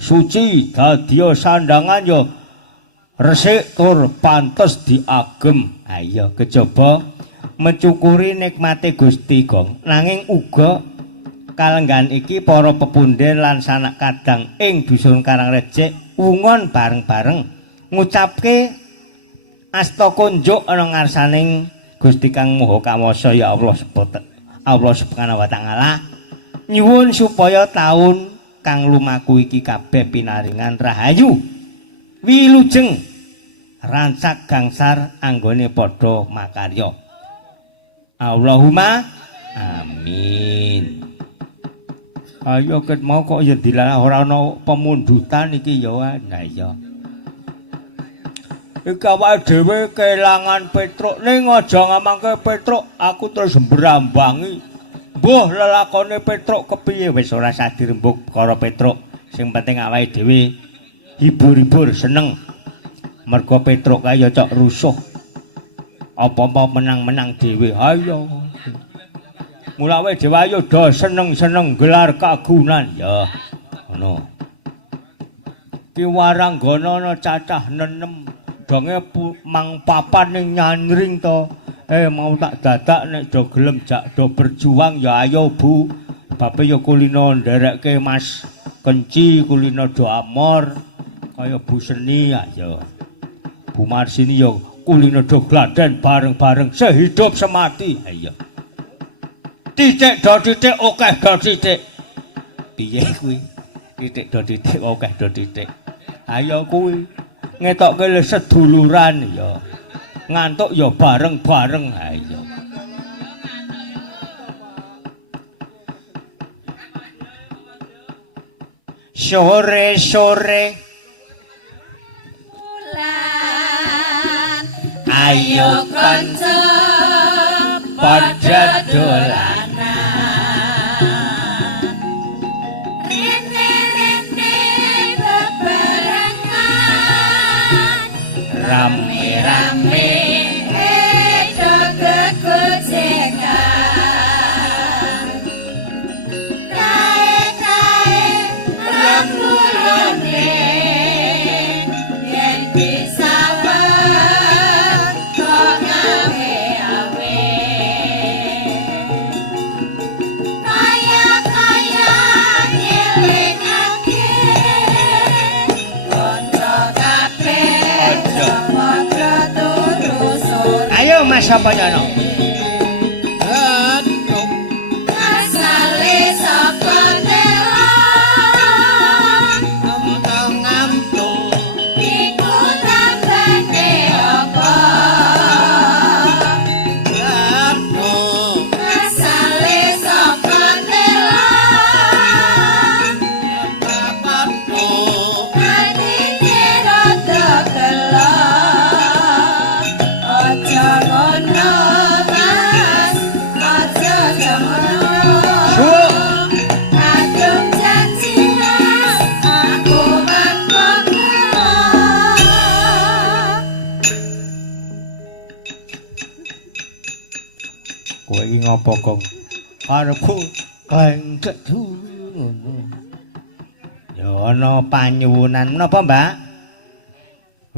suci dadiya sandangan ya resik tur pantes diagem. Ayo kejaba mencukuri nikmate Gusti Gong. Nanging uga kalenggan iki para pepunden lan sanak kadang ing dusun Karangrecik ungon bareng-bareng ngucapke asta kunjuk ana ngarsaning Gusti Kang Maha Kawasa ya Allah Subhanahu wa taala nyuwun supaya taun kang lumaku iki kabeh pinaringan rahayu wilujeng rancak gangsar anggone padha makarya. Allahumma amin. Ayo ket mau kok ya dilarang ora ana pemundutan iki ya. Nah iya. Iki awake dhewe kelangan Petruk ning aja ngamangke Petruk aku terus mbrambangi. Mbuh lelakone Petruk kepiye wis ora sadir mbok karo Petruk. Sing penting awake dhewe hibur-hibur seneng. Mergo Petruk kaya cok rusuh. Apa-apa menang-menang dhewe. Ayo. Mula awake dhewe ayo do seneng-seneng gelar kagunan ya. Ngono. Ki waranggana ana cacah 6 donge mang papan ning nyandring to. Mau tak dadak nek do gelem jak do berjuang ya ayo Bu. Bape ya kulino nderekke Mas Kenci, kulino do amor kaya Bu Seni ayo. Bu Marsini ya kulino do gladen bareng-bareng sehidup semati. Ayo. Titik do titik akeh do titik. Piye kuwi? Titik do titik akeh do titik. Ayo kuwi ngetokke le seduluran ya. Ngantuk ya bareng-bareng ayo. Sore-sore bulan ayo kanca padha dolanan rene-rene bebarengan rame-rame edo kegojekan kae-kae rembulane yen bisa kok ngawe-awe kaya-kaya nyelingake kanca kabeh padha turu sore ayo Mas sapa nyono asale saka iku tambane apa asale saka adine rada kelo aja ngono Mas aja ngono kadung janji Mas aku mangkok kowe iki ngopo Gong arepku kengcek ngono ya ana panyuwunan menapa Mbak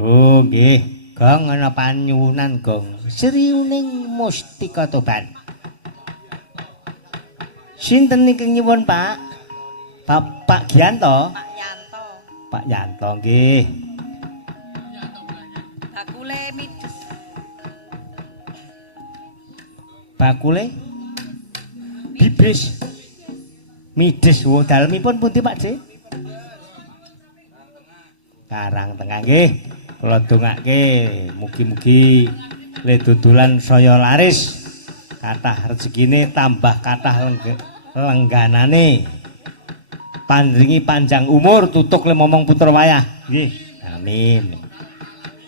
oh nggih Gong ana panyuwunan Gong Sriuning Mustika Toban sinten niki nyuwun Pak Bapak Gianto Pak Yanto Pak Yanto nggih bakule mides bakule bibis mides wo dalemipun pundi Pak D Karang Tengah nggih kula dongake mugi-mugi le dodolan saya laris kathah rezekine tambah kathah lengganane pandringi panjang umur tutuk le momong putra wayah nggih amin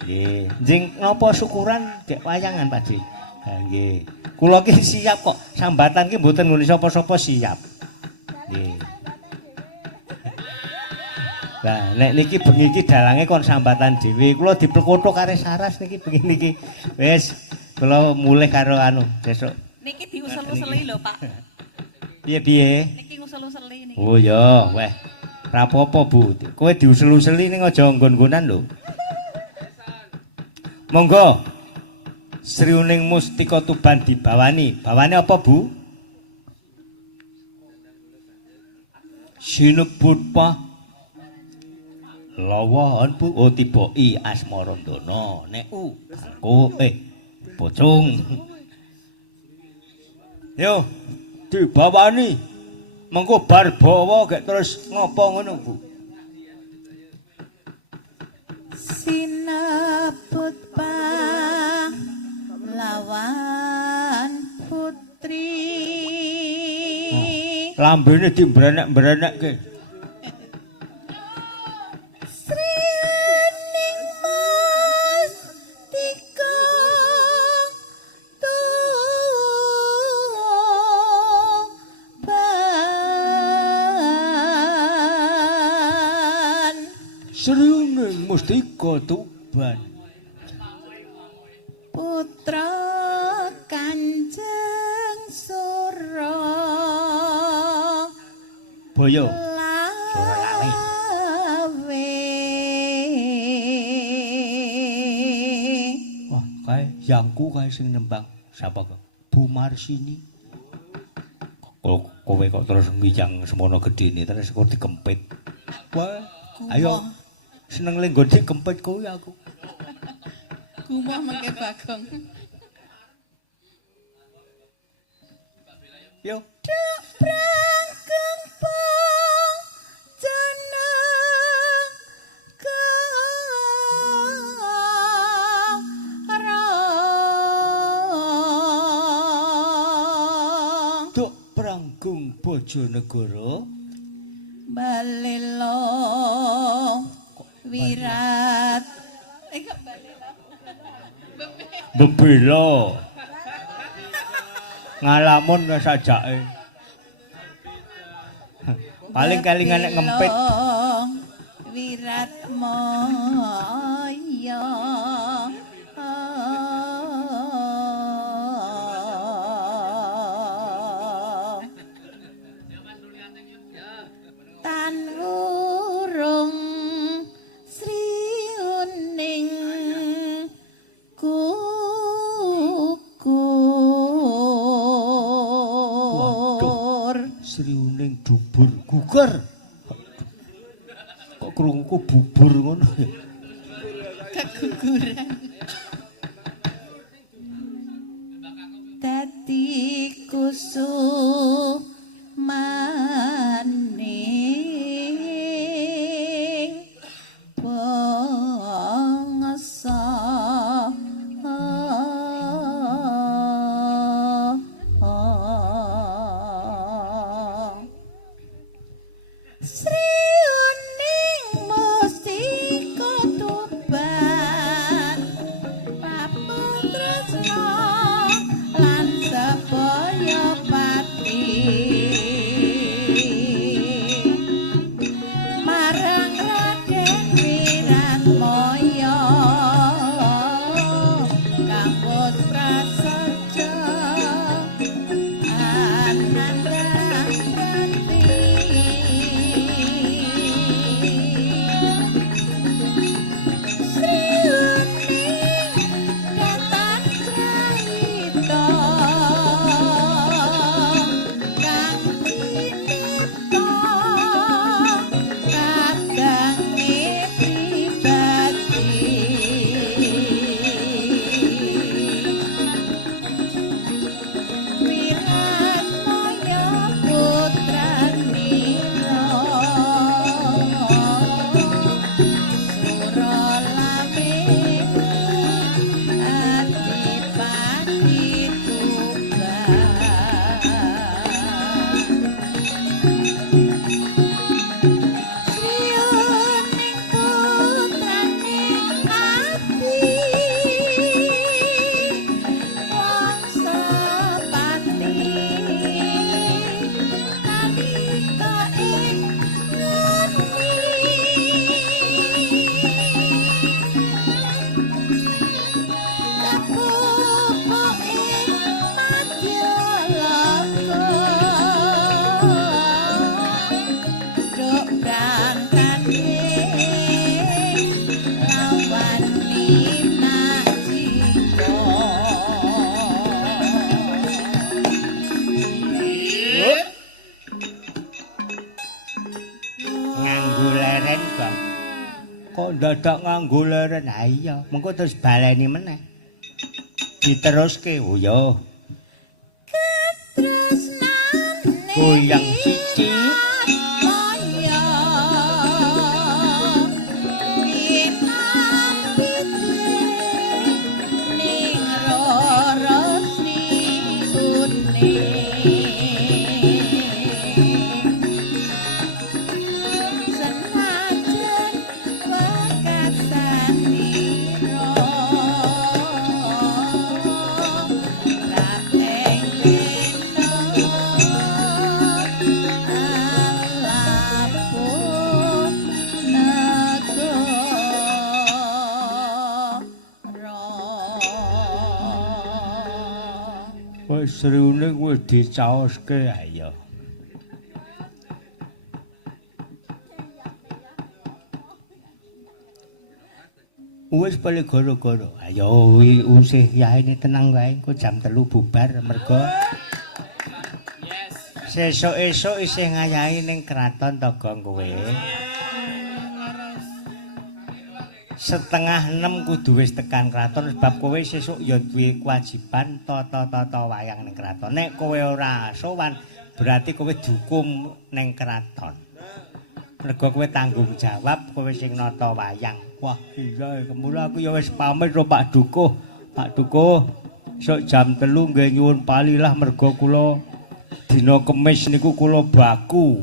nggih njing napa syukuran dek wayangan Pak D ha nggih kula ki siap kok sambatan ki mboten nuli sapa-sapa siap nggih lah nek niki bengi iki dalange kon sambatan dhewe kula diplekothok kare Saras niki bengi niki wis kula mulih karo anu besok niki diusel-useli lho Pak piye-piye niki ngusel-useli niki oh ya weh Rapopo Bu, kowe diusel-useli ning aja nggon-nggonan lho. Monggo. Sri Uning Mustika Tuban dibawani. Bawani apa Bu? Sinebut Pak. Lawahan Bu, oh tiba I Asmarandana. Nek U aku pocong. Yo, dibawani. Mengko bar bawa gek terus ngopo ngono Bu? Sinebut lawan putri Lambene dimbrenek-mbrenekke. Sri Uning Mustika Tuban Sri Uning Mustika Tuban. putra Kanjeng Sura Boyo. lawe Wah, kae yangku kae sing nembang sapa kok? Bu Marsini. Kowe kok terus ngincang semono gedene terus kok dikempit. Wah, ayo seneng lenggon dikempit kowe aku. Gumoh mengke Bagong Yo. Duk prangkeng pong jeneng Garong Duk Pranggung Bojonegoro Balelo Wirat kok Balelo bebelo. Ngalamun sajake. Paling kalingan nek ngempit. Wirat Moyo Tan urung Sri Uning gugur Sri Uning dubur gugur. Kok krunguku bubur ngono ya? keguguran dadi kusumaning bangsa Sri Uning Mustika Tuban dadak nganggo leren. Ha iya, mengko terus baleni meneh. Diteruske, oh ya. Tresnane Goyang siji. Maya Inambite Ning rara sriune Senajan wekasanira Wis sriune kuwi dicaoske ayo. Wis pale gara-gara. Ayo usih yaene tenang wae, engko jam 3 bubar mergo sesuk-esuk isih ngayahi ning kraton to Gong kowe. Setengah 6 kudu wis tekan kraton sebab kowe sesuk ya duwe kewajiban tata-tata wayang ning kraton. Nek kowe ora sowan berarti kowe dihukum ning kraton. Mergo kowe tanggung jawab kowe sing nata wayang. Wah, iya kemula aku ya wis pamit karo Pak Dukuh. Pak Dukuh, sok jam 3 nggih nyuwun palilah mergo kula dina Kemis niku kula baku.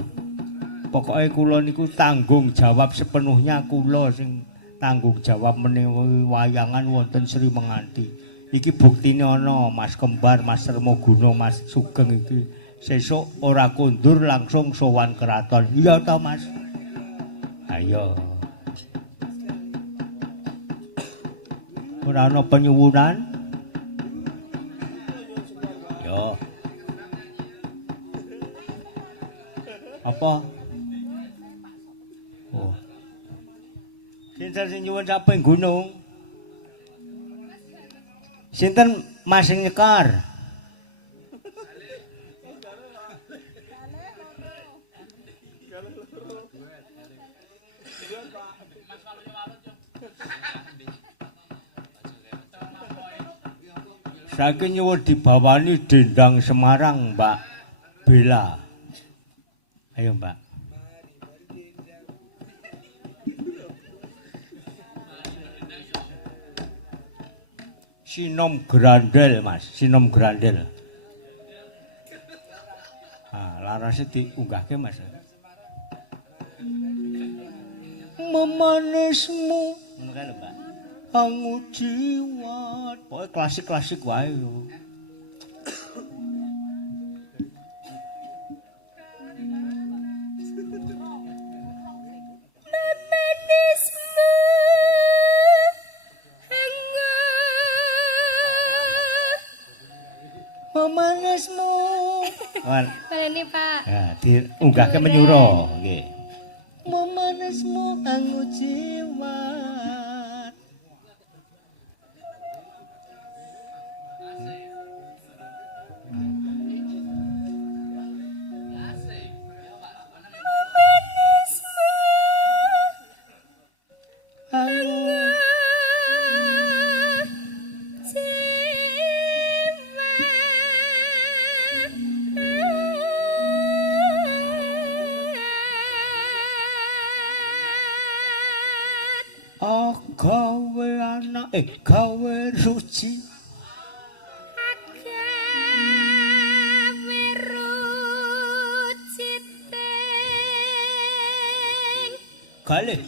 Pokoke kula niku tanggung jawab sepenuhnya kula sing tanggung jawab menawi wayangan wonten Sri Menganti. Iki buktine ana Mas Kembar, Mas Sermoguna, Mas Sugeng iki sesuk ora kondur langsung sowan keraton. Iya ta, Mas? Ayo. Ora ana penyuwunan? Yo. Apa? Oh. Sinten sing nyuwun saping gunung? Sinten Mas sing nyekar? Saiki nyuwun dibawani Dendang Semarang, Mbak Bella. Ayo, Mbak. Sinom Grandel, Mas. Sinom Grandel. Ah, larase diunggahke, Mas. Memanismu. Ngono kae lho, Mbak. Angu jiwat. Pokoke klasik-klasik wae lho. Memanismu. Baleni Pak. Ya, diunggahke menyuro nggih. Memanismu angu jiwat. Gawe anak gawe ruci Gawe ruciting kalih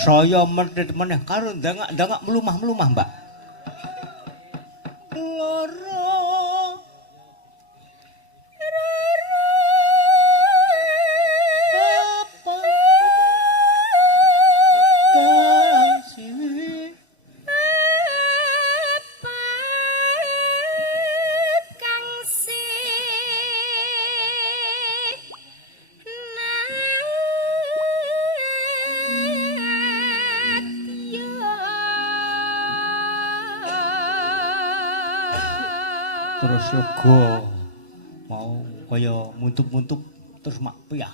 saya medhit meneh karo ndangak mlumah-mlumah, Mbak. terus lega mau kaya muntuk-muntuk terus mak piyah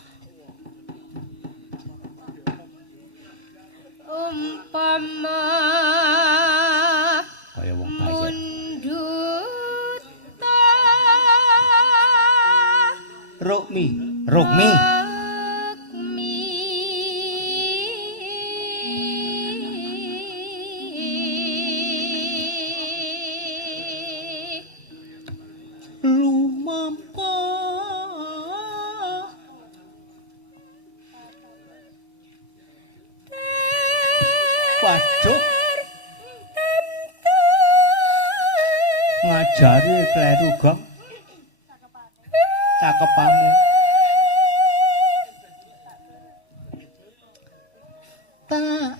umpama kaya wong bayan munduta Rukmi lumampa waduh ngajari kleru gong cakepamu tak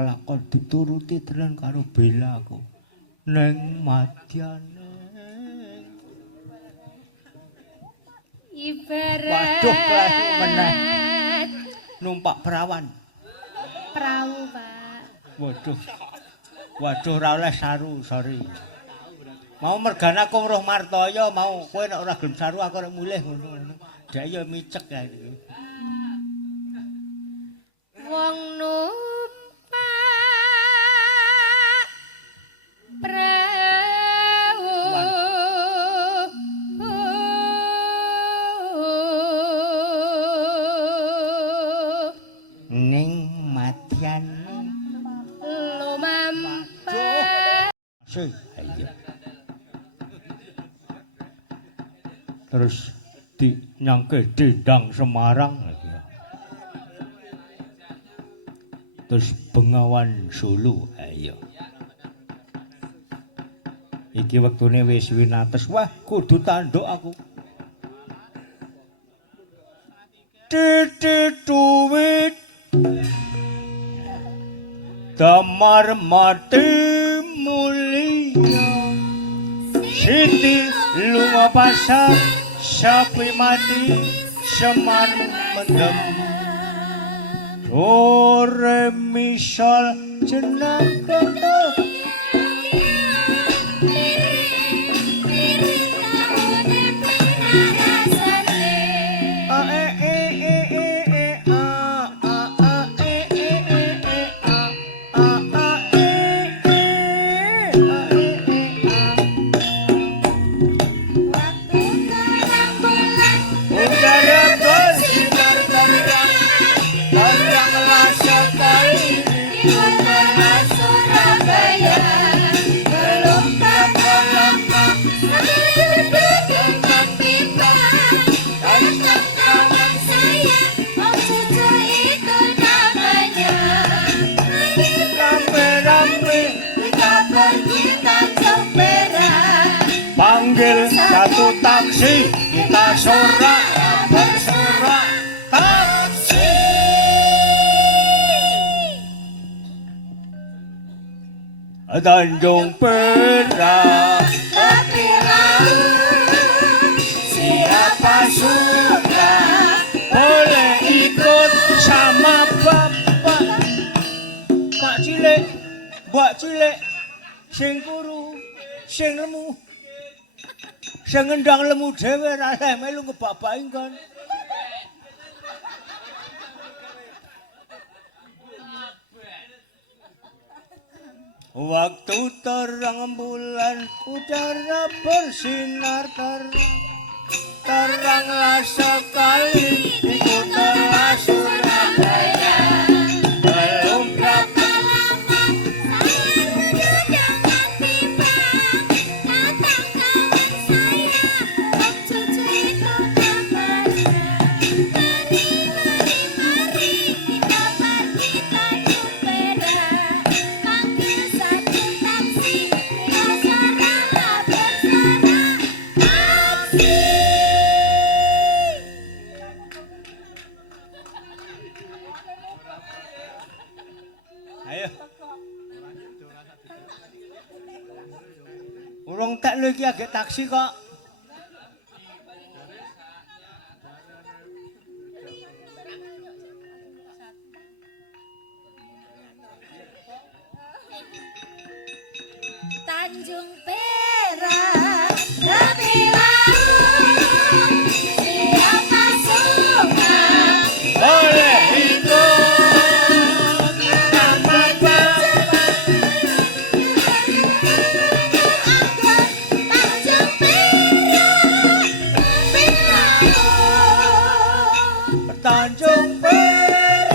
kelakon dituruti tenan karo Bella aku neng madyane ibarat waduh kleru meneh numpak perawan perahu Pak waduh ora oleh saru sorry mau mergana aku weruh martaya mau kowe nek ora gelem saru aku arek mulih ngono dak ya micek ya iki wong numpak perahu ning madyane lumampa sih ayo terus nyangke dendang Semarang terus Bengawan Solo ayo iki wektune wis winates wah kudu tanduk aku titik duwit damar mati mulia Siti lunga pasar sapi mati semar mendem Dore misal jeneng kotor panggil satu taksi kita sorak bersorak taksi Tanjung Perak tepi laut siapa suka boleh ikut sama bapak Pak cilik Mbak cilik sing kuru sing lemu sing ngendang lemu dhewe ra melu ngebabaki kon waktu terang bulan udara bersinar teranglah sekali di kota Surabaya belum berapa Ayo. Urung tak lho iki agek taksi kok. Tanjung Perak Rabilau siapa suka Boleh itu Tanjung Perak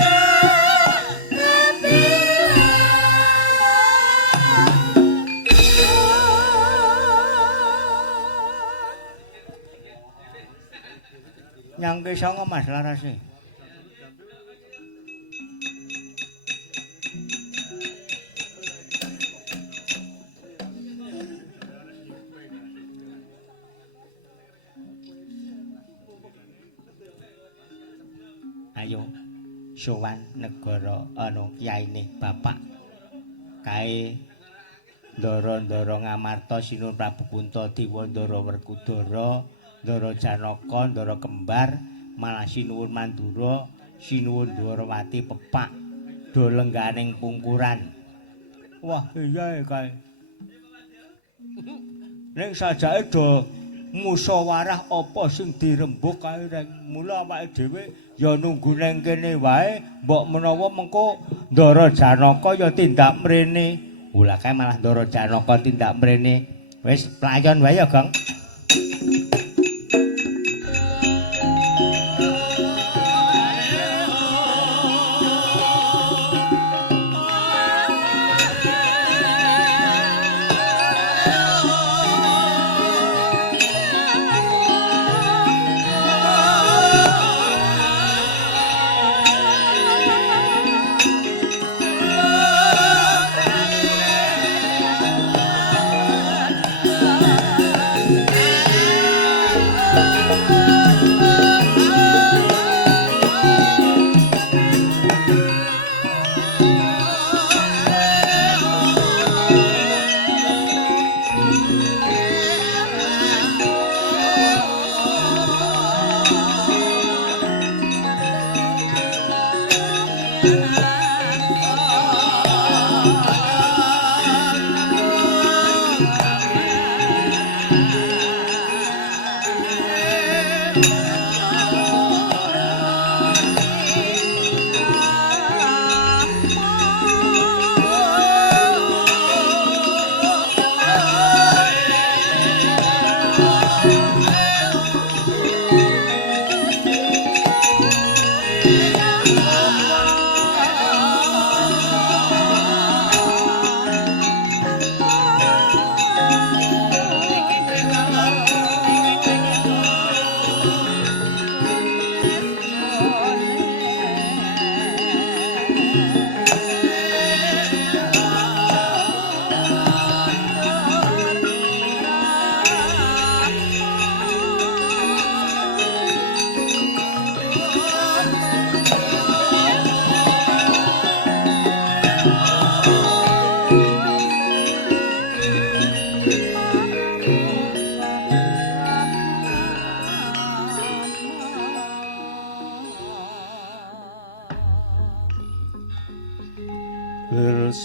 Rabilau Tanjung Perak. Nyangke songo Mas larase. Ayo sowan negara anu kyaine Bapak kae Ndara-ndara Ngamarta Sinuwun Prabu Puntadewa Ndara Werkudara Ndara Janaka Ndara Kembar malah Sinuwun Mandura Sinuwun Dwarawati pepak do lengganing pungkuran. Wah iya kae. Ning sajake do musyawarah apa sing dirembug kae reng. Mula awake dhewe ya nunggu nang kene wae mbok menawa mengko Ndara Janaka ya tindak mrene. Ula kae malah Ndara Janaka tindak mrene. Wis playon wae ya, Gong.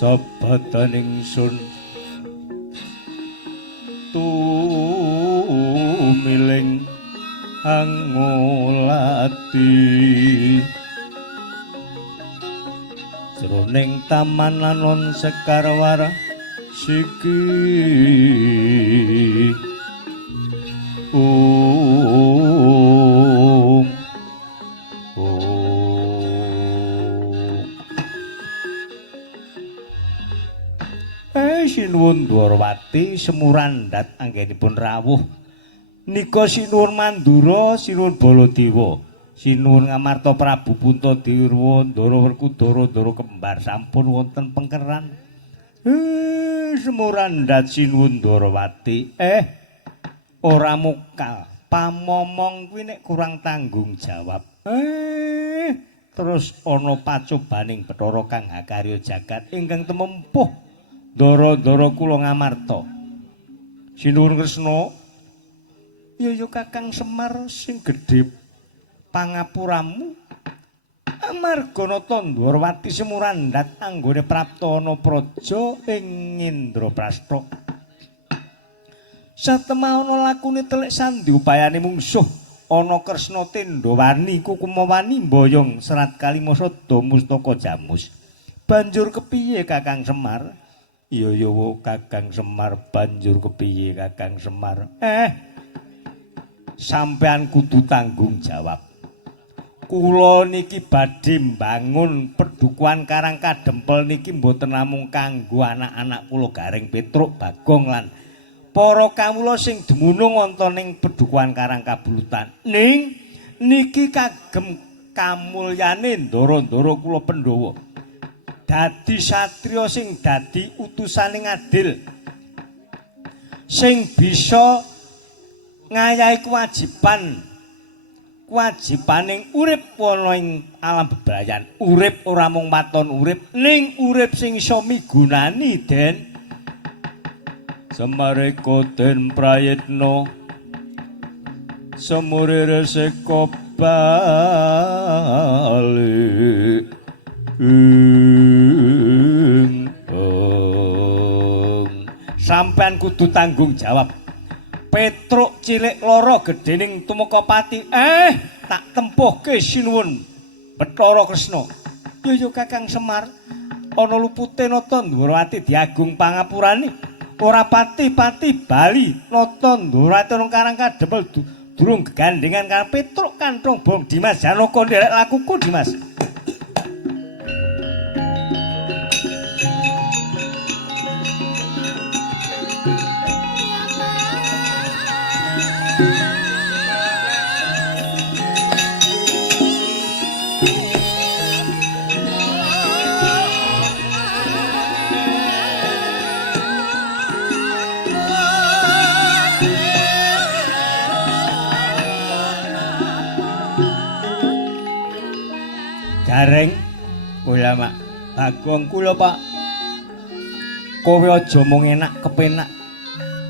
Sabatan ingsun tumiling angolati jroning taman lanon sekarwara siki Sinuwun Dwarawati semurandat anggenipun rawuh nika Sinuwun Mandura Sinuwun Baladewa Sinuwun Ngamarta Prabu Puntadewa Ndara Werkudara Ndara Kembar sampun wonten pengkeran semurandat Sinuwun Dwarawati ora mukal pamomong kuwi nek kurang tanggung jawab terus ana pacobaning Bathara kang hakarya jagat ingkang temempuh ndara-ndara kula ngamarta. Sinuwun Kresna, ya Kakang Semar sing gedhe pangapuramu. Amarga nata Ndwarawati semurandhat anggone Praptana Praja ing Indraprastha. Satemahana lakune telik sandi upayane mungsuh ana Kresna Tendawani Kukumawani mboyong Serat Kalimasa Mustaka Jamus. Banjur kepiye Kakang Semar? Iya Kakang Semar, banjur kepiye Kakang Semar? Sampean kudu tanggung jawab. Kula niki badhe mbangun Pedukuhan Karang Kadempel niki mboten namung kanggo anak-anak kula Gareng Petruk, Bagong lan para kawula sing dumunung wonten ing Pedukuhan Karang Kabulutan. Ning niki kagem kamulyane ndara-ndara kula Pandhawa. Dadi satriya sing dadi utusaning adil. Sing bisa ngayahi kewajibaning urip ana ing alam bebrayan. Urip ora mung waton urip, ning urip sing iso migunani, Den. Samareka den prayitna semurir seka bali sampean kudu tanggung jawab. Petruk cilik loro gedhening tumeka pati. Tak tempuhke sinuwun Bathara Kresna. Ya Kakang Semar, ana lupute nata Ndwarawati diagung pangapurane. Ora pati-pati bali nata Ndwarawati nang Karang Kadempel durung gegandhengan karo Petruk Kanthong Bong Dimas Janaka nderek lakuku Dimas. Gareng kula Mak Bagong kula Pak, kowe aja mung enak kepenak.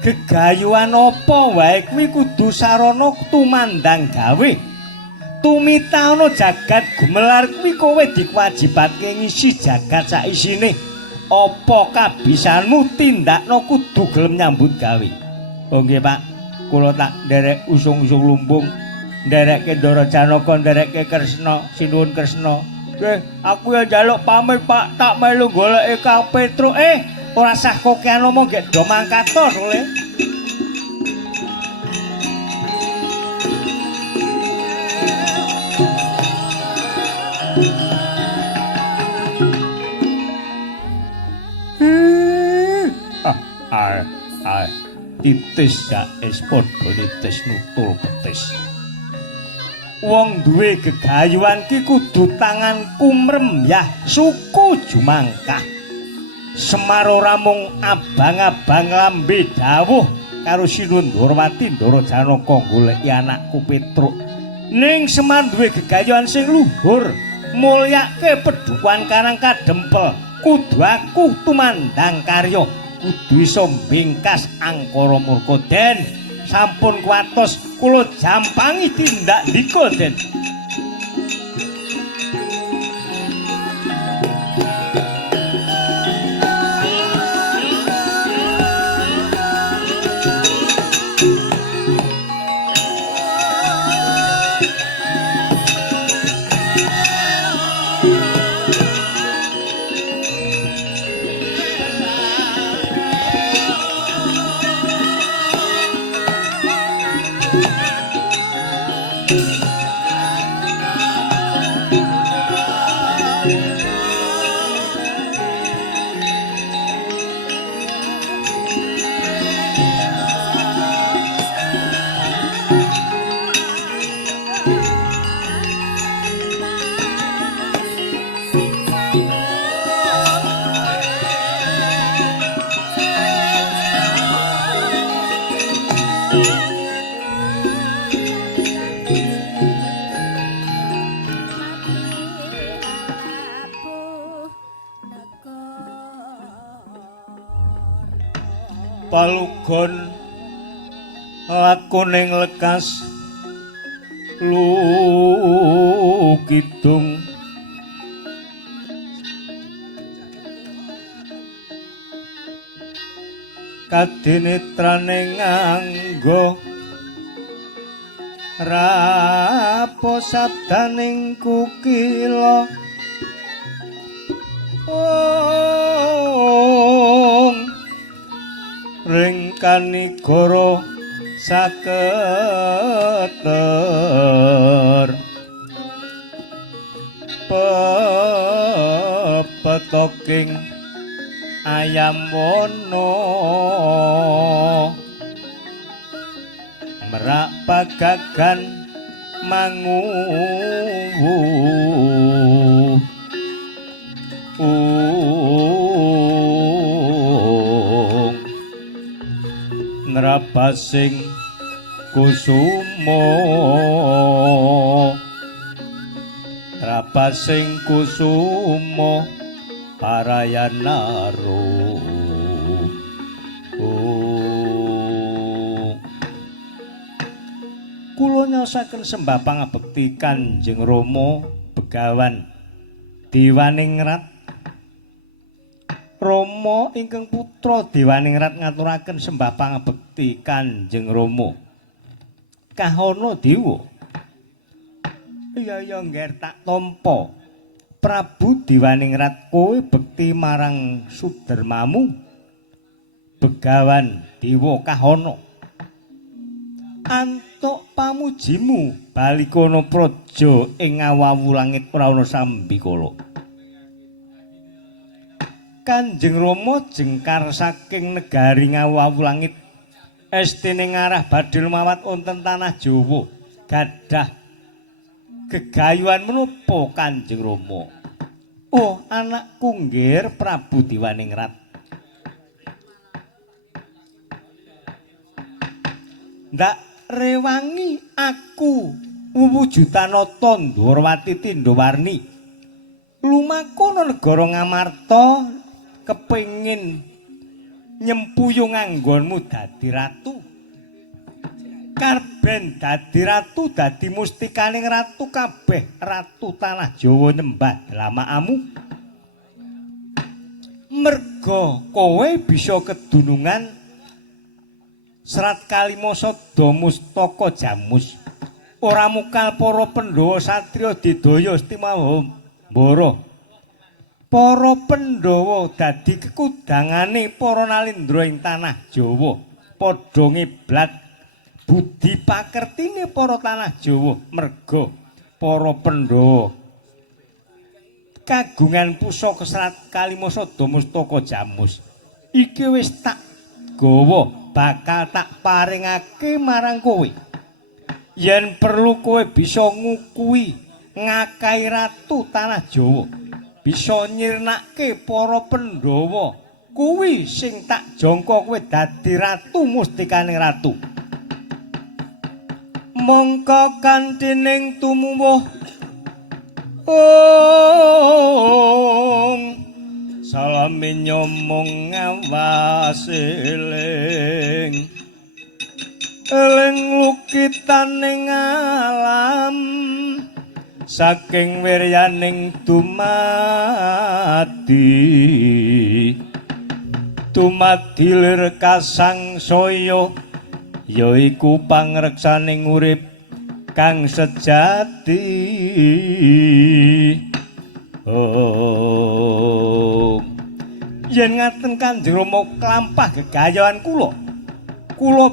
Gegayuhan apa wae kuwi kudu sarana tumandang gawe. Tumita ana jagat gumelar kuwi kowe dikewajibatke ngisi jagat sak isine. Apa kabisanmu tindakno kudu gelem nyambut gawe. Oh nggih Pak, kula tak nderek usung-usung lumbung. Nderekke Ndara Janaka, nderekke Kresna, sinuwun Kresna. Aku ya njaluk pamit Pak, tak melu goleki Kang Petruk. Ora sah kokean omong gek do mangkaton le. Titis ya es padha nitis nutul betis. Wong duwe gegayuhan ki kudu tangan kumrem ya suku jumangkah. Semar ora mung abang-abang lambe dawuh karo Sinuwun Ndwarawati Ndara Janaka goleki anakku Petruk. Ning Semar duwe gegayuhan sing luhur, mulyake Pedukuhan Karang Kadempel. Kudu aku tumandang karya, kudu iso mbingkas angkara murka. Den, sampun kuwatos kula jampangi tindak ndika, Den. palugon lakoning lekas lukidung kadenetrane nganggo rapo sabdaning kukila ringkanigara saketer pepetoking ayam wono merak pagagan mangu nrapasing kusumo rapasing kusumo parayanaro kula nyosaken sembah pangabekti Kanjeng Rama Begawan Dewaningrat Rama ingkang putra Dewaningrat ngaturaken sembah pangabekti Kanjeng Rama Kahana Dewa iya ngger tak tampa Prabu Dewaningrat kowe bekti marang Sudermamu Begawan Dewa Kahana antuk pamujimu balikana praja ing awawu langit ora ana sambikala Kanjeng Rama jengkar saking negari ngawawu langit estine ngarah badhe lumawat wonten tanah Jawa gadah gegayuhan menapa Kanjeng Rama oh anakku nggih Prabu Dewaningrat ndak rewangi aku wujudanata Ndrawati Tindawarni lumakana negara Ngamarta kepengin nyempuyung anggonmu dadi ratu karben dadi ratu dadi mustikaning ratu kabeh ratu tanah Jawa nyembah dlamaamu merga kowe bisa kedunungan Serat Kalimasada Mustaka Jamus ora mukal para Pandhawa satriya didaya Stimambara para Pandhawa dadi kekudangane para nalindra ing tanah Jawa padha ngiblat budi pakertine para tanah Jawa merga para Pandhawa kagungan pusaka Serat Kalimasada Mustaka Jamus iki wis tak gawa bakal tak paringake marang kowe yen perlu kowe bisa ngukui ngakai ratu tanah Jawa bisa nyirnake para Pandhawa kuwi sing tak jangka kowe dadi ratu mustikaning ratu mongko kanthening tumuwuh salami nyomong ngawasiling eling lukitaning alam saking wiryaning dumadi lir kasangsaya yaiku pangreksaning urip kang sejati yen ngaten Kanjeng Rama klampah gegayuhan kula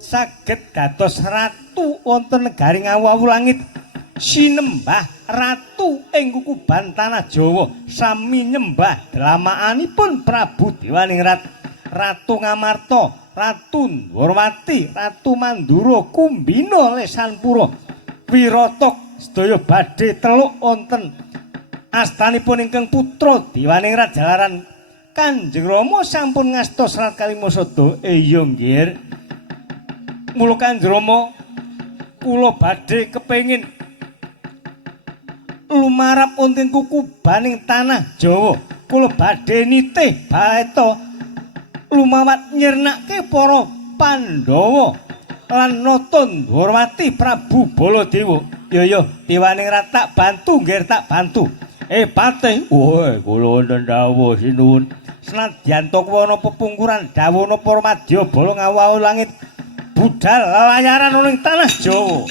saged dados ratu wonten negari ngawawu langit sinembah ratu ing kukuban tanah Jawa sami nyembah dlamaanipun Prabu Dewaningrat Ratu Ngamarta Ratu Ndrawati Ratu Mandura Kumbina Lesanpura Wirata sedaya badhe teluk wonten astanipun ingkang putra Dewaningrat jalaran Kanjeng Rama sampun ngasta Serat Kalimasada iya nggih mula Kanjeng Rama kula badhe kepengin lumarap wonten kukubaning tanah Jawa kula badhe nitih baeta lumawat nyirnake para Pandhawa lan nata ngurmati Prabu Baladewa. Ya Dewaning Rat tak bantu nggih tak bantu. Patih, woi kula wonten dawuh sinuwun. Senadyan to kuwi ana pepungkuran dawuhna para madya bala ngawau langit budal lelayaran ning tanah Jawa.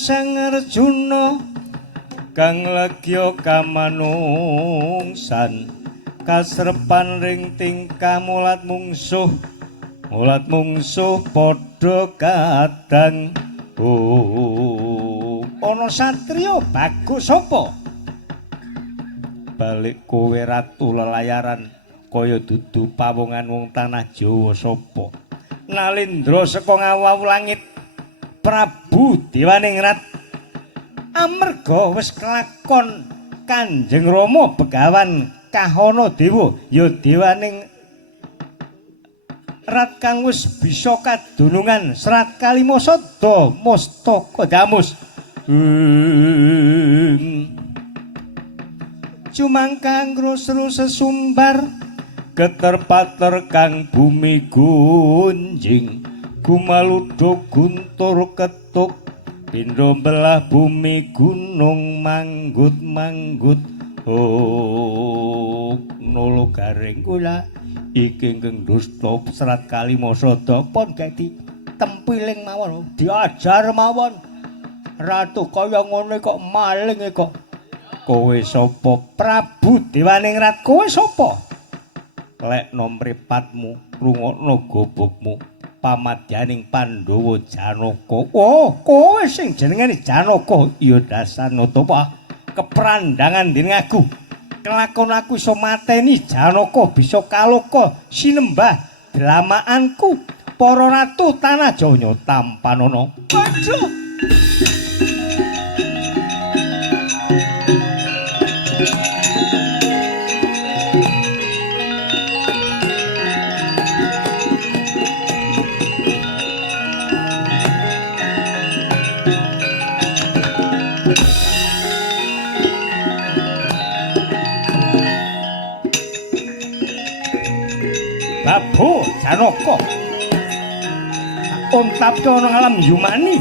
Sang Arjuna kang legya kamanungsan kasrepan ring tingkah mulat mungsuh padha kadang ana satriya bagus sapa balik kowe ratu lelayaran kaya dudu pawongan wong tanah Jawa sapa Nalindra saka ngawau langit Prabu Dewaning Rat amarga wis kelakon Kanjeng Rama Begawan Kahana Dewa ya Dewaning Rat kang wis bisa kadunungan Serat Kalima Sada Mustaka Damus cumangka ngrusru sesumbar geter-pater kang bumi gunjing gumaludha guntur ketuk pindha belah bumi gunung manggut-manggut nolo garing kula iki ingkang dusta Serat Kalima Sada pun gadi tempiling mawon diajar mawon ratu kaya ngene kok maling kok kowe sapa Prabu Dewaning Rat kowe sapa lek nomripatmu rungokno gobokmu pamadyaning Pandhawa Janaka. Oh, kowe sing jenengane Janaka ya dasar napa keprandangan dening aku. Kelakon aku iso mateni Janaka bisa kaloka sinembah dramaanku para ratu tanah Jawa tampanana. Aduh. Prabu Janaka untapke ana alam Yumani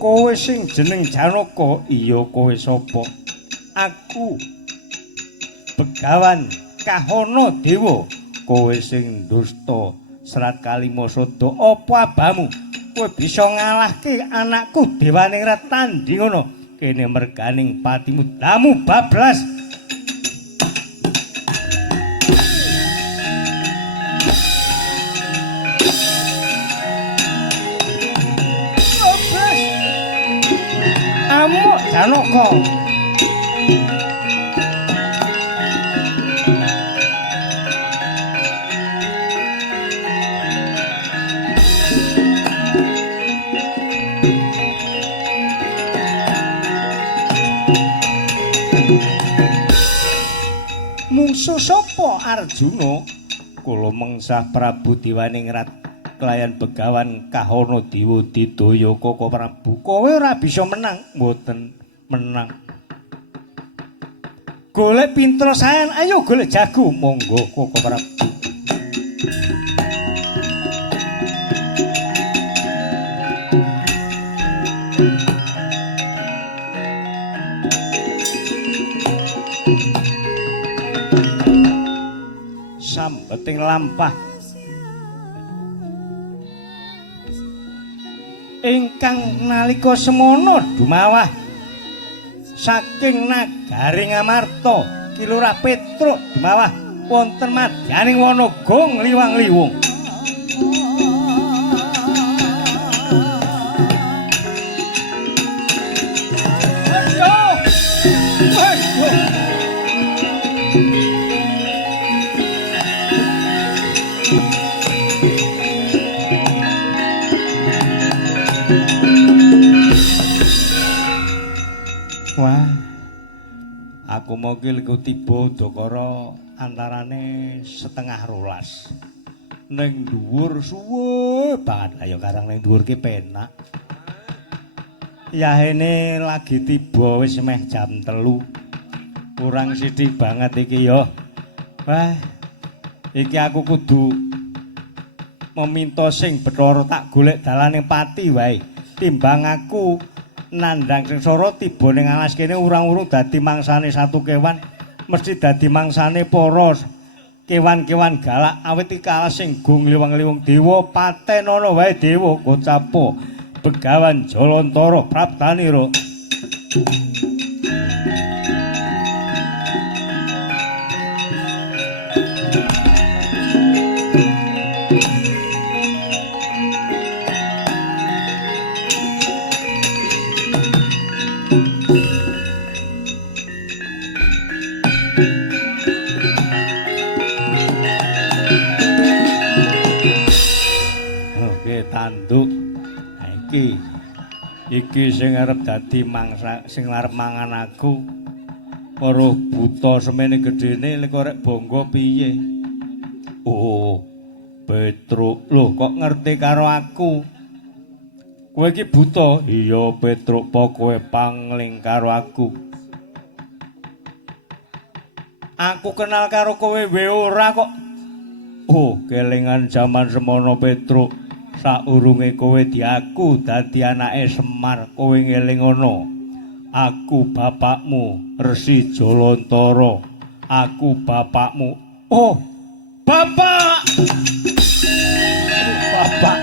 Kowe sing jeneng Janaka, iya kowe sapa? Aku Begawan Kahana Dewa. Kowe sing dusta Serat Kalimasada, apa abamu? Kowe bisa ngalahke anakku Dewaningrat tandingana kene merganing patimu damu bablas. Amuk Janaka. Mungsuh sapa Arjuna? Kula mengsah Prabu Dewaningrat kelayan Begawan Kahana Dewa didaya Koko Prabu. Kowe ora bisa menang, mboten menang. Golek pintrosahan, ayo golek jago, monggo Koko Prabu. Sambeting lampah ingkang nalika semana dumawah saking nagaring Amarta Kilurah Petruk dumawah wonten madyaning Wanagong liwang-liwung. Wah, aku mokil ku tiba Udakara antarane 11:30. Ning dhuwur suwe banget ayo karang ning dhuwur ki penak. Yahene lagi tiba wis meh jam 3. Kurang sithik banget iki ya. Wah, iki aku kudu meminta sing Bathara tak golek dalane pati wae. Timbang aku nandhang sengsara tiba ning alas kene urang-urung dadi mangsane satu kewan, mesti dadi mangsane para kewan-kewan galak awit iki alas sing gung liwang-liwung dewa patenana wae dewa Kocapa Begawan Jalantara Praptanira. Tanduk iki sing arep dadi mangsa sing arep mangan aku weruh buta semene gedene lek arek bangga piye. Oh Petruk lho kok ngerti karo aku, kowe iki buta? Iya Petruk, pokoke pangling karo aku. Aku kenal karo kowe wae ora kok. Oh kelingan jaman semono Petruk. Saurunge kowe diaku dadi anake Semar, kowe ngeling ngono. Aku bapakmu Resi Jalantara. Aku bapakmu. Oh, bapak. Bapak.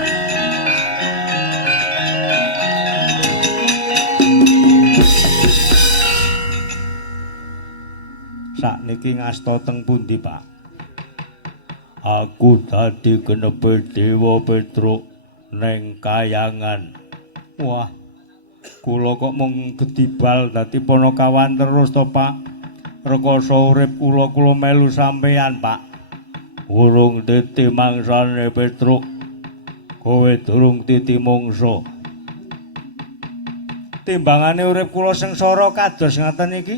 Sakniki ngasta teng pundi, Pak? Aku dadi genepe Dewa Petruk neng kayangan. Wah, kula kok mung gedibal dadi Panakawan terus to, Pak. Rekoso urip kula melu sampeyan, Pak. Urung titi mangsane Petruk. Kowe durung titi mangsa. Timbangane urip kula sengsara kados ngaten iki.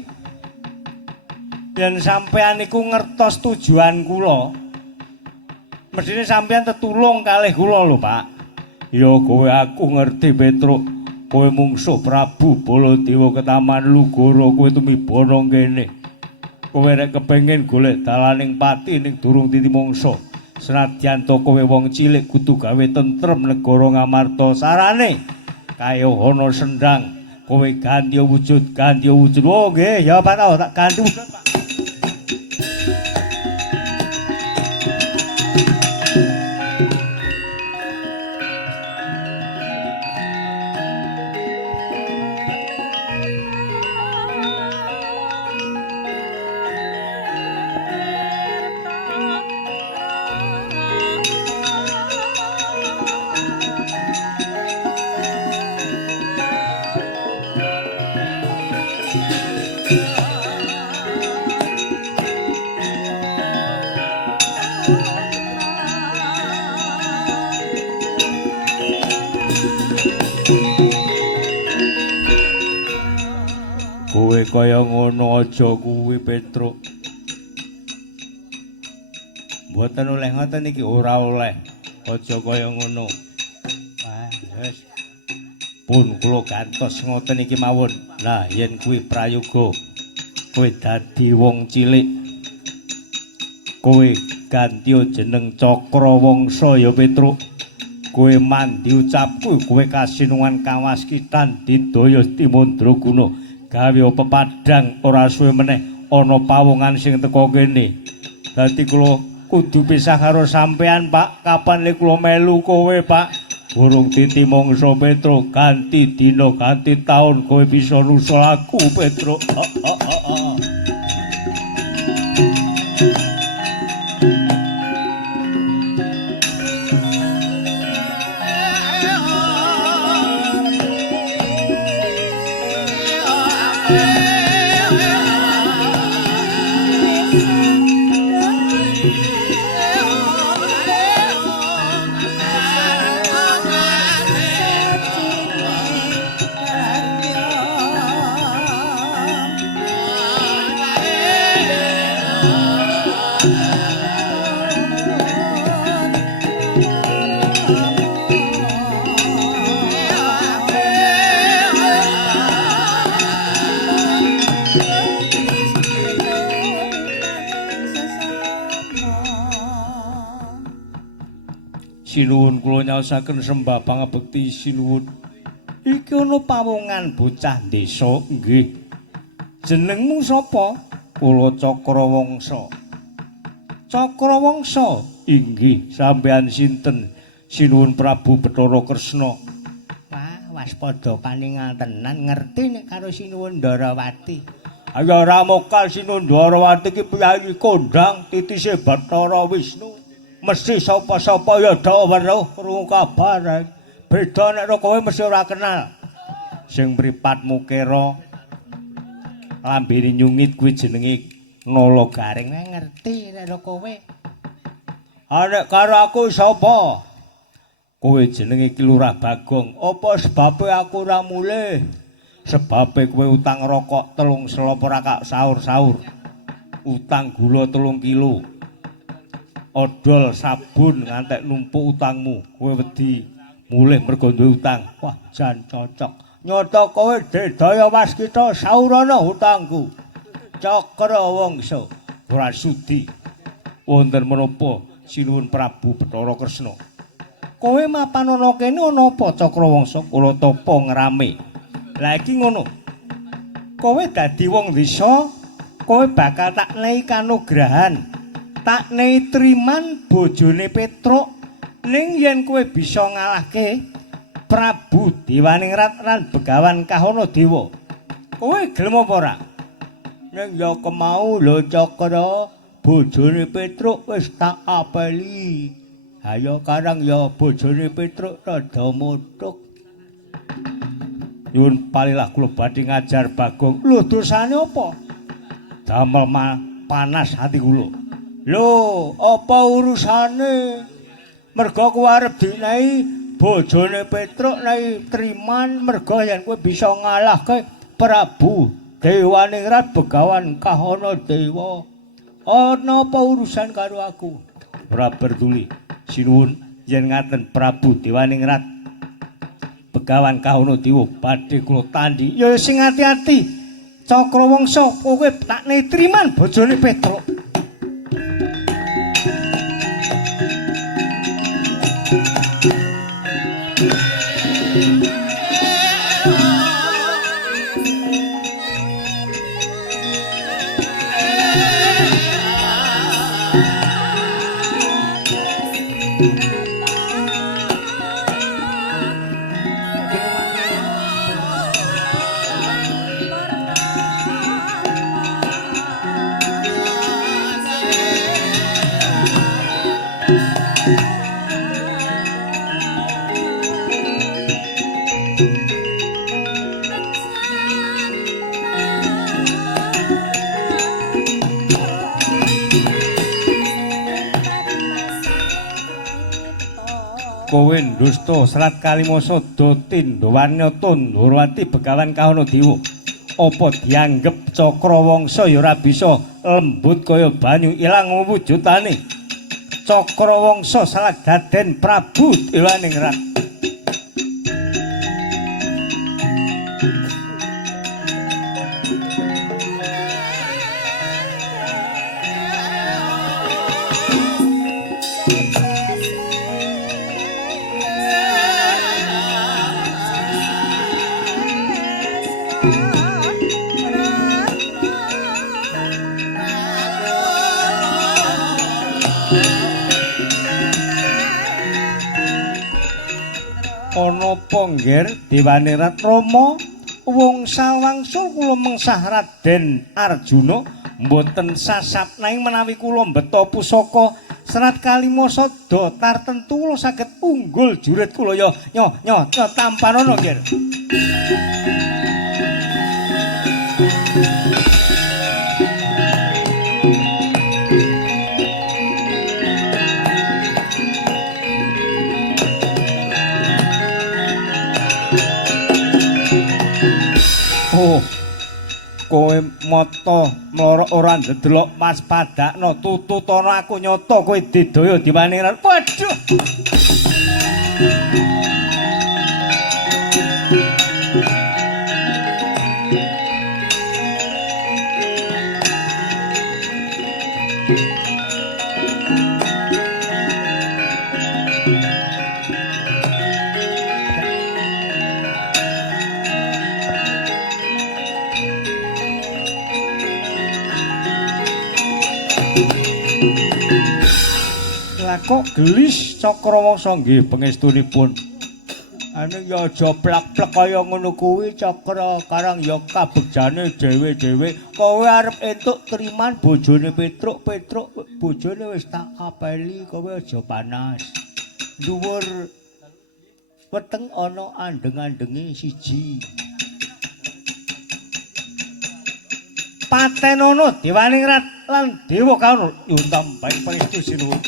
Yen sampeyan iku ngertos tujuan kula, mestine sampeyan tetulung kalih kula lho, Pak. Ya kowe aku ngerti Petruk. Kowe mungsuh Prabu Baladewa ke Taman Lugoro, kowe tumibana kene. Kowe rek kepengin golek dalaning pati ning durung titi mangsa. Senadyan to kowe wong cilik kudu gawe tentrem negara ngamarta sarane. Kaya ana sendang, kowe ganti wujud. Oh nggih, ya Pak tau tak ganti wujud, Pak. Kowe kaya ngono aja kuwi Petruk. Mboten oleh ngoten iki ora oleh. Aja kaya ngono. Wah, wis. Pun kula gantos ngoten iki mawon. Lah yen kuwi prayoga kowe dadi wong cilik. Kowe ganti jeneng Cakrawangsa ya Petruk. Kowe mandi ucapku kowe kasinungan kawaskitan didaya Timandraguna. Gawe pepadang ora suwe meneh ana pawongan sing teka kene. Dadi kula kudu pisah karo sampean, Pak. Kapan le kula melu kowe, Pak? Burung titi mangsa Petruk, ganti dina ganti taun kowe bisa nusul aku, Petruk. Sinuwun kula nyaosaken sembah pangabekti sinuwun. Iki ana pawongan bocah desa nggih. Jenengmu sapa? Kula Cakrawangsa. Cakrawangsa? Inggih, sampean sinten? Sinuwun Prabu Bathara Kresna. Wah, waspada paningal tenan ngerti nek karo Sinuwun Ndarawati. Ayo ora mokal Sinuwun Ndarawati iki piyayi kondang titise Bathara Wisnu. Mesti sapa-sapa ya do weruh krungu kabar. Beda nek kowe mesti ora kenal. Sing mripatmu kira lambene nyungit kuwi jenenge Nala Garing. Ngerti nek kowe. Nek karo aku sapa? Kowe jenenge Ki Lurah Bagong. Apa sebabe aku ora mulih? Sebabe kowe utang rokok 3 selop ora kak sahur-sahur. Utang gula 3 kilo. Odol sabun ngantek numpuk utangmu. Kowe wedi mulih mergo duwe utang. Wah, jan cocok. Nyoto kowe dedaya waskita saurana utangku. Cakrawangsa ora sudi. Wonten menapa sinuwun Prabu Bathara Kresna? Kowe mapan ana kene ana apa Cakrawangsa? Kula tapa ngrame. Lah iki ngono. Kowe dadi wong desa, kowe bakal tak nehi kanugrahan. Tak nehi triman bojone Petruk ning yen kowe bisa ngalahke Prabu Dewaningrat lan Begawan Kahana Dewa. Kowe gelem apa ora? Ning ya kemau lho Cakra bojone Petruk wis tak apeli. Ayo karang ya bojone Petruk rada mutuk. Nyuwun palilah kula badhe ngajar Bagong. Lho dosane apa? Damel panas hati kula. Lho, apa urusane? Merga kowe arep dinehi bojone Petruk nai triman merga yen kowe bisa ngalahke Prabu Dewaningrat Begawan Kahana Dewa. Ana apa urusan karo aku? Ora peduli. Sinuwun yen ngaten Prabu Dewaningrat Begawan Kahana Dewa badhe kula tandhi. Ya sing ati-ati. Cakrawangsa kowe tak netriman bojone Petruk. Kowe ndusta Serat Kalimasa Datinda Wanyata Ndrawati Begawan Kahana Dewa. Apa dianggep Cakrawangsa ya ora bisa lembut kaya banyu ilang wujudane. Cakrawangsa saladaden Prabu Dewaningrat. Ana pangger Dewaningrat Rama wong sawangsul kula mengsah Raden Arjuna mboten sasapnaing menawi kula mbeta pusaka Serat Kalimasa tartentu kula saged unggul jurit kula ya tampanana nggih. Oh, kowe mata mlorok ora ndelok Mas Padakna tututana aku nyata kowe didaya Dewaningrat. Waduh. Kok gelis Cakrawangsa nggih pangestunipun. Ane ya aja plak-plek kaya ngono kuwi Cakra karang ya kabegjane dhewe-dhewe. Kowe arep entuk triman bojone Petruk bojone wis tak apeli, kowe aja panas. Dhuwur weteng ana andeng-andenge siji. Patenono Dewaningrat lan Dewa Kahana nyuwun tambahi pangestu sinuwun.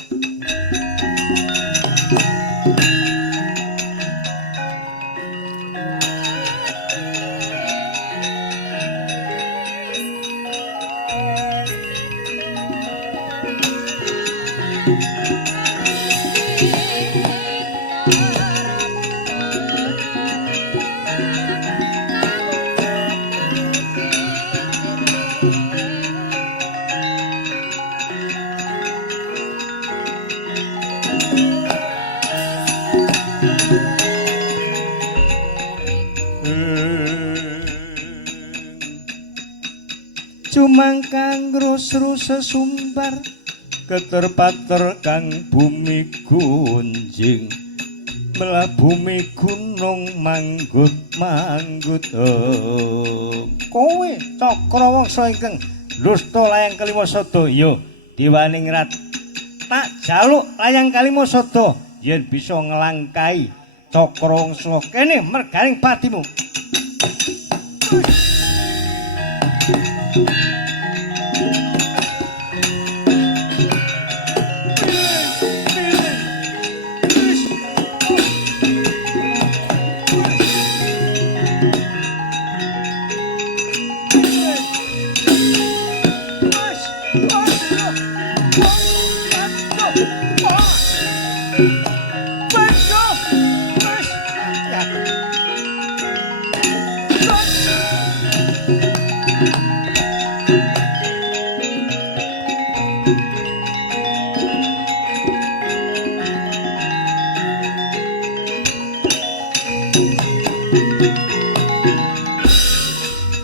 Cumangkang grus-rus sesumbar keter-pater kang bumi gunjing melah bumi gunung manggut-manggut. Kowe Cakrawangsa ingkang dusta layang kelima sadaya Dewaningrat tak jaluk layang kalima sada yen bisa nglangkai Cakrawangsa kene merganing patimu.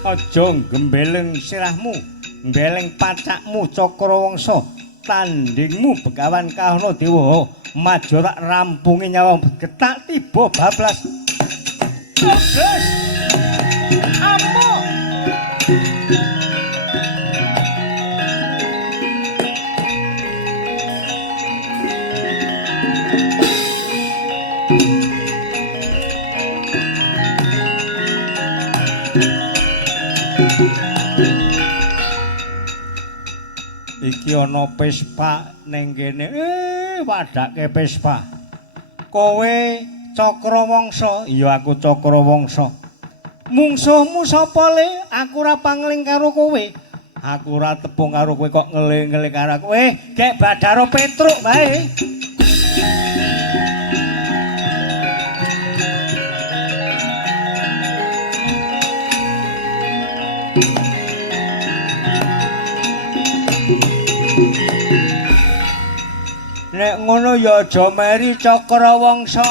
Aja gembeleng sirahmu, mbeleng pacakmu Cakrawangsa, tandingmu Begawan Kahana Dewa, maju tak rampungi nyawa getak tiba bablas. Bablas. Amuk. Iki ana pespa ning kene. Wadake pespa. Kowe Cakrawangsa, iya aku Cakrawangsa. Mungsuhmu sapa le? Aku ora pangling karo kowe. Aku ora tepung karo kowe kok ngeling-eling karo aku. Gek Bathara Petruk bae. Nek ngono ya aja meri Cakrawangsa.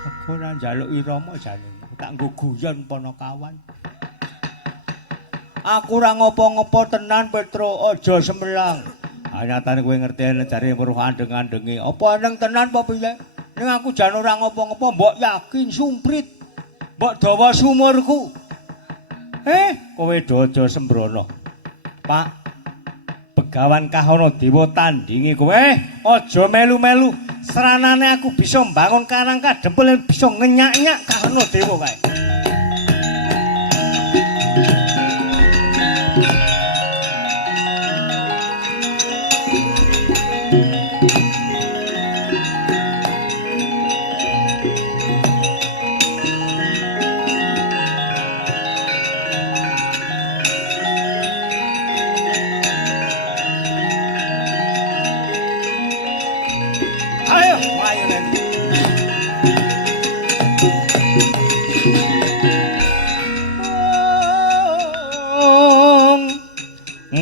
Aku ora njaluk irama jane, tak nggo guyon Panakawan. Aku ora ngopo-ngopo tenan Petro, aja semelang. Nyatane kowe ngerti jare weruh andeng-andengi. Apa eneng tenan apa piye? Ning aku jan ora ngopo-ngopo, mbok yakin sumprit. Mbok dawa sumurku. Kowe aja sembrono. Pak Begawan Kahana Dewa tandingi kowe. Aja melu-melu. Seranane aku bisa mbangun karang kadempel bisa ngenyak-nyak Kahana Dewa kae.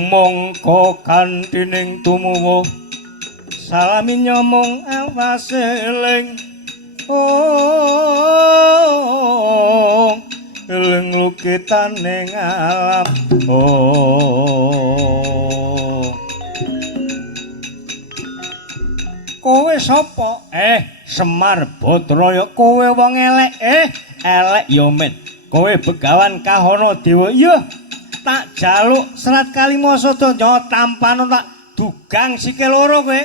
Mongko kantining tumuwuh salami nyomong awase eling eling lukitaning alam kowe sapa Semar Badraya kowe wong elek elek ya men kowe Begawan Kahana Dewa iya tak jaluk serat kalima sada nyawa tampano tak dugang sikil loro kowe.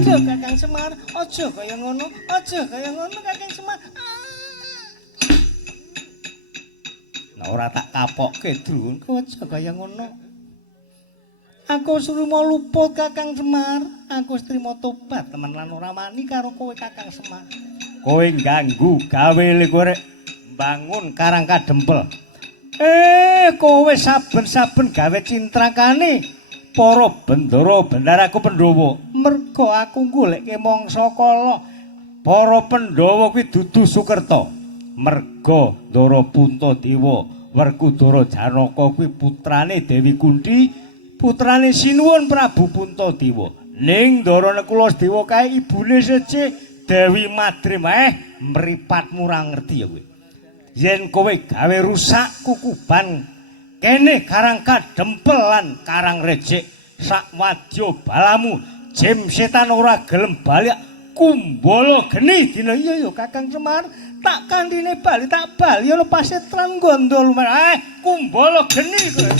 Aja Kakang Semar, aja kaya ngono Kakang Semar. ora tak kapokke Drun kowe aja kaya ngono. Aku surimo luput Kakang Semar, aku wis trima tobat temen lan ora wani karo kowe Kakang Semar. Kowe ganggu gawe korek bangun Karang Kadempel. Kowe saben-saben gawe cintrakane para bendara bendaraku Pandhawa. Merga aku goleke mangsa kala. Para Pandhawa kuwi dudu Sukerta. Merga Ndara Puntadewa, Werkudara Janaka kuwi putrane Dewi Kunthi, putrane Sinuwun Prabu Puntadewa. Ning Ndara Kulasedewa kae ibune secik Dewi Madrim mripatmu ora ngerti ya kowe. Yen kowe gawe rusak kukuban kene Karang Kadempel lan Karang Rejek sak wadya balamu jem setan ora gelem balik kumbala geni dina iya ya Kakang Semar tak kandhine bali tak bali ana pasetran gondol kumbala geni kowe.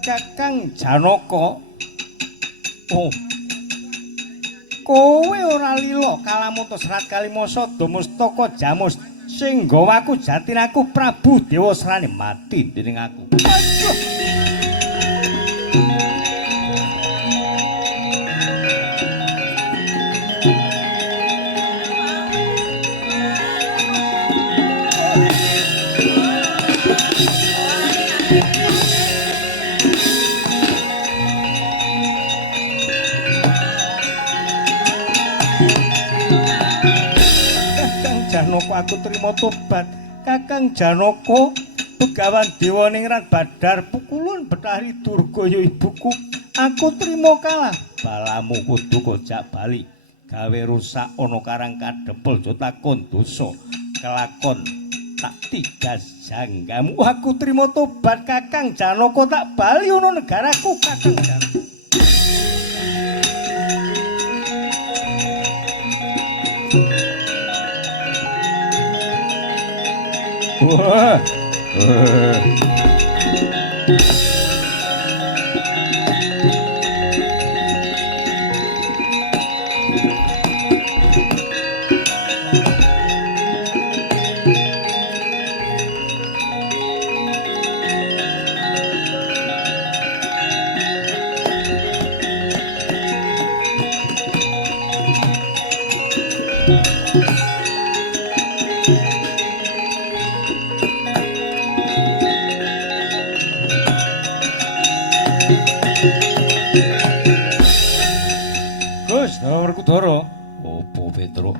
Kakang Janaka. Kowe ora lila kalamuta Serat Kalimasa Damustaka Jamus sing nggawa aku Jatinaku Prabu Dewa Srani mati dening aku. Janaka aku trima tobat. Kakang Janaka Begawan Dewa Ningrat Badar Pukulun Betari Durga ya ibuku. Aku trima kalah. Balamu kudu kojak bali. Gawe rusak ana Karang Kadempel aja takon dosa. Kelakon tak tigas janggamu. Aku trima tobat Kakang Janaka tak bali ana negaraku Kakang Janaka. Wah. Werkudara, apa Petruk?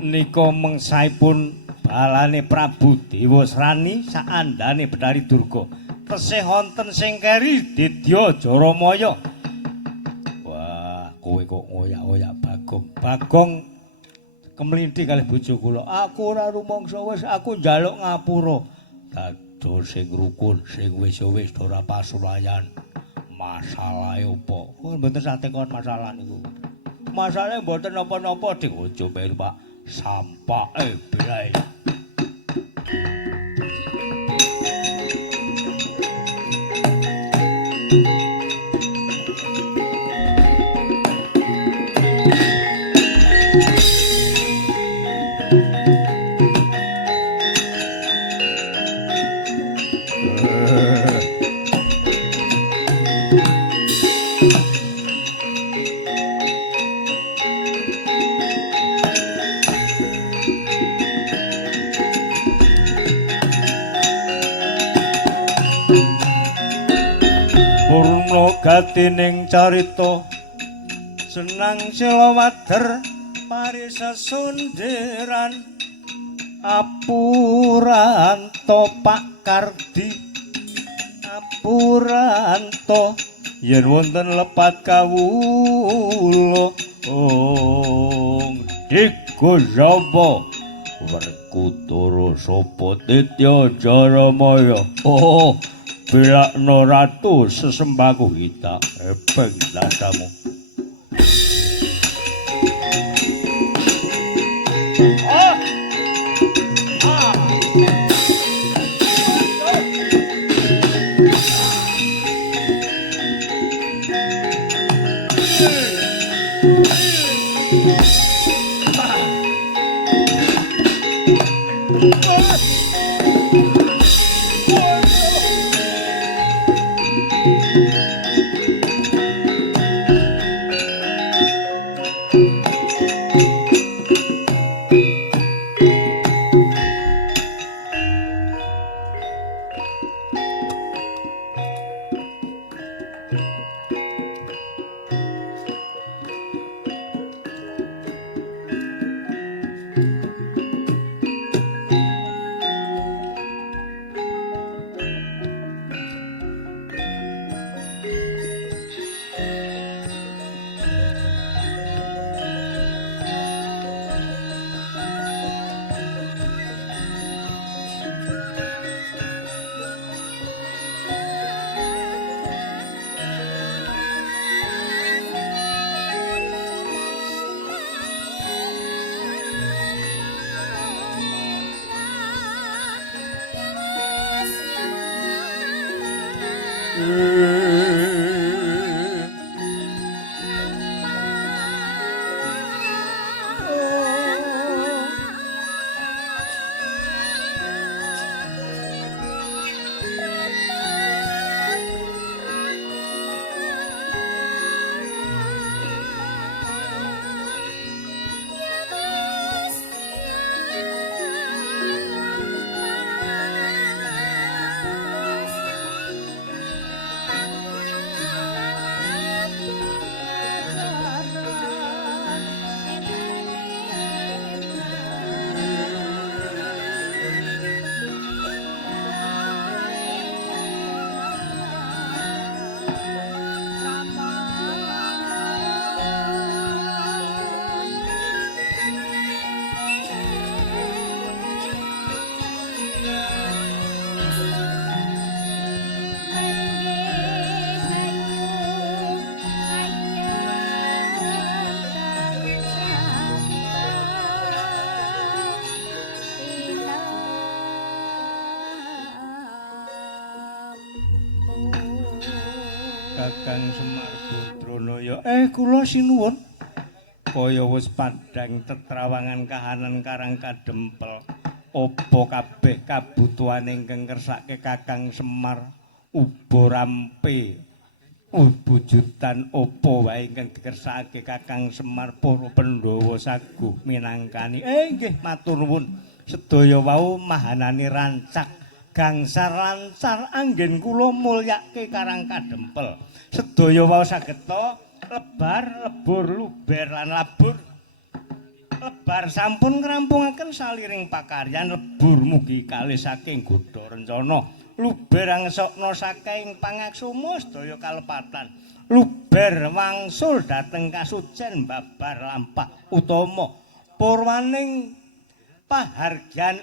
Nika mengsaipun balane Prabu Dewa Srani saandane Betari Durga. Tesih wonten sing keri Dedya Jaramaya. Wah, kowe kok ngoyak-oyak Bagong. Bagong kemlinthi kalih bojo kula. Aku ora rumangsa wis aku njaluk ngapura. Dados sing rukun, sing wis-wis ora pasulayan. Masalahe apa? Kok mboten satekon masalah niku. Masalahe mboten napa-napa Dik Ojo Peru Pak. Sampake belae. Gatining carita senang silawader parisa sunderan apuranto Pak Kardi apuranto yen wonten lepat kawula dik Gusapa Werkudara sapa Titya Jaramaya. Oh, bilakno ratu sesembaku hita epeng dasamu. Oh! Kakang Semar Badranaya. Kula sinuwun. Kaya wis padhang tetrawangan kahanan Karang Kadempel. Apa kabeh kabutuhan ingkang kersake Kakang Semar uba rampe. Wujudan apa wae ingkang dikersake Kakang Semar para Pandhawa saguh minangkani. Nggih matur nuwun. Sedaya wau mahanani rancak gangsar lancar anggen kula mulyake Karang Kadempel. Sedaya wau sageta lebar, lebur, luber lan labur. Lebar sampun ngrampungaken saliring pakaryan, lebur mugi kalih saking godha rencana. Luber angsokna saking pangaksuma sedaya kalepatan. Luber wangsul dhateng kasucen babar lampah utama. Purwaning pahargyan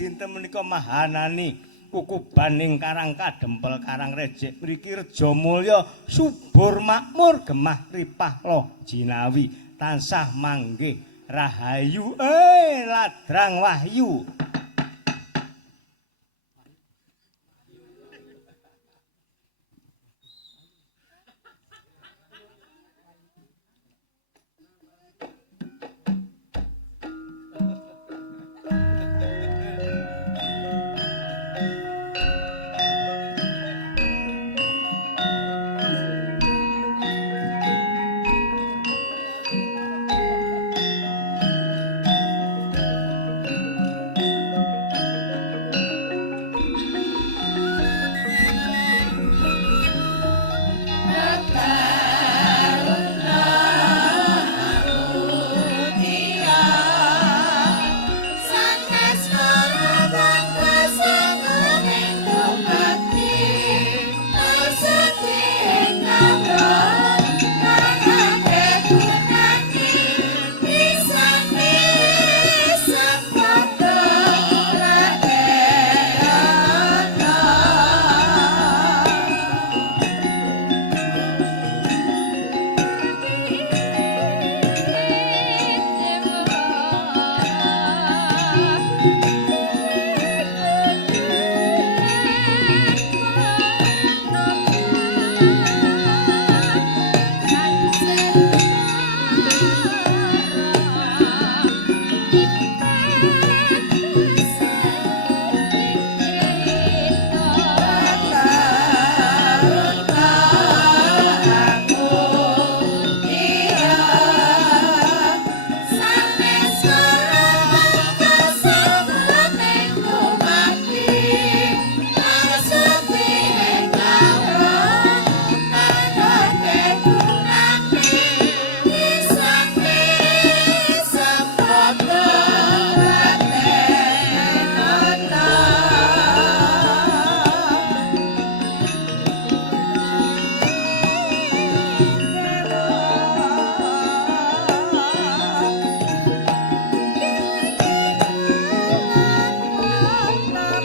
dinten menika mahanani kukubaning Karang Kadempel Karang Rejek mriki reja mulya subur makmur gemah ripah loh jinawi tansah manggih rahayu ladrang wahyu.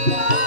Thank you.